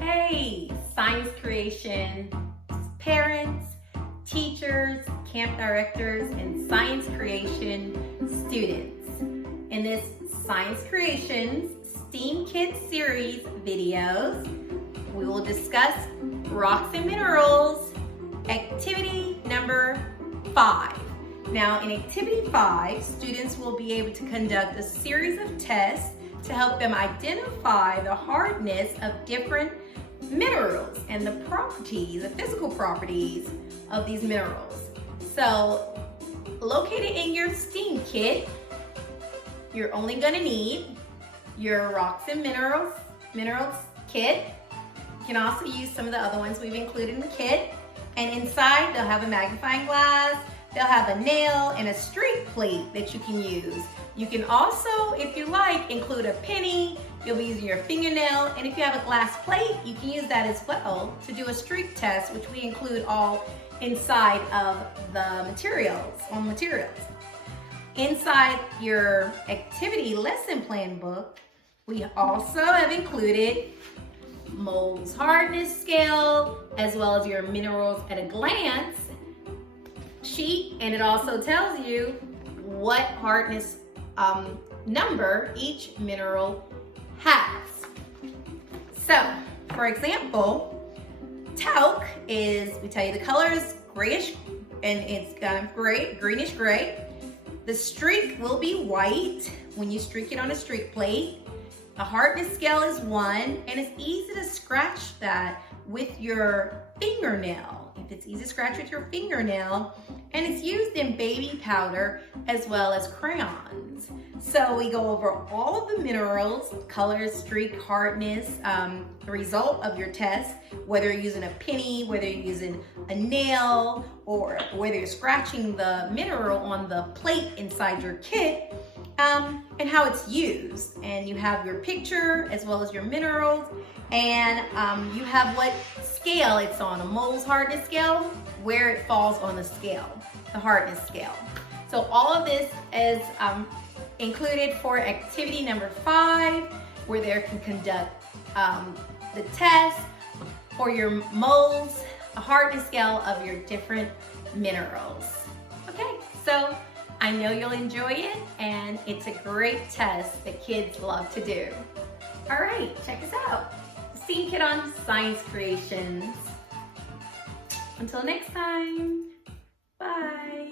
Hey, Science Creation parents, teachers, camp directors, and Science Creation students. In this Science Creations STEAM Kids series videos, we will discuss rocks and minerals, activity number 5. Now in activity 5, students will be able to conduct a series of tests to help them identify the hardness of different minerals and the properties, the physical properties of these minerals. So located in your STEAM kit, you're only going to need your rocks and minerals kit. You can also use some of the other ones we've included in the kit. And inside they'll have a magnifying glass, they'll have a nail and a streak plate that you can use. You can also, if you like, include a penny. You'll be using your fingernail, and if you have a glass plate, you can use that as well to do a streak test, which we include all inside of the materials. Inside your activity lesson plan book, we also have included Mohs Hardness scale, as well as your minerals at a glance sheet, and it also tells you what hardness number each mineral has. So, for example, talc is, we tell you the color is grayish, and it's kind of greenish gray. The streak will be white when you streak it on a streak plate. The hardness scale is 1, and it's easy to scratch that with your fingernail. If it's easy to scratch with your fingernail, and it's used in baby powder as well as crayons. So we go over all of the minerals, colors, streak, hardness, the result of your test, whether you're using a penny, whether you're using a nail, or whether you're scratching the mineral on the plate inside your kit, and how it's used. And you have your picture as well as your minerals, and you have what scale it's on, a Mohs Hardness scale, where it falls on the scale, the hardness scale. So all of this is included for activity number 5, where they can conduct the test for your Mohs hardness scale of your different minerals. Okay, so I know you'll enjoy it, and it's a great test that kids love to do. All right, check us out. STEAM Kit on Science Creations. Until next time, bye.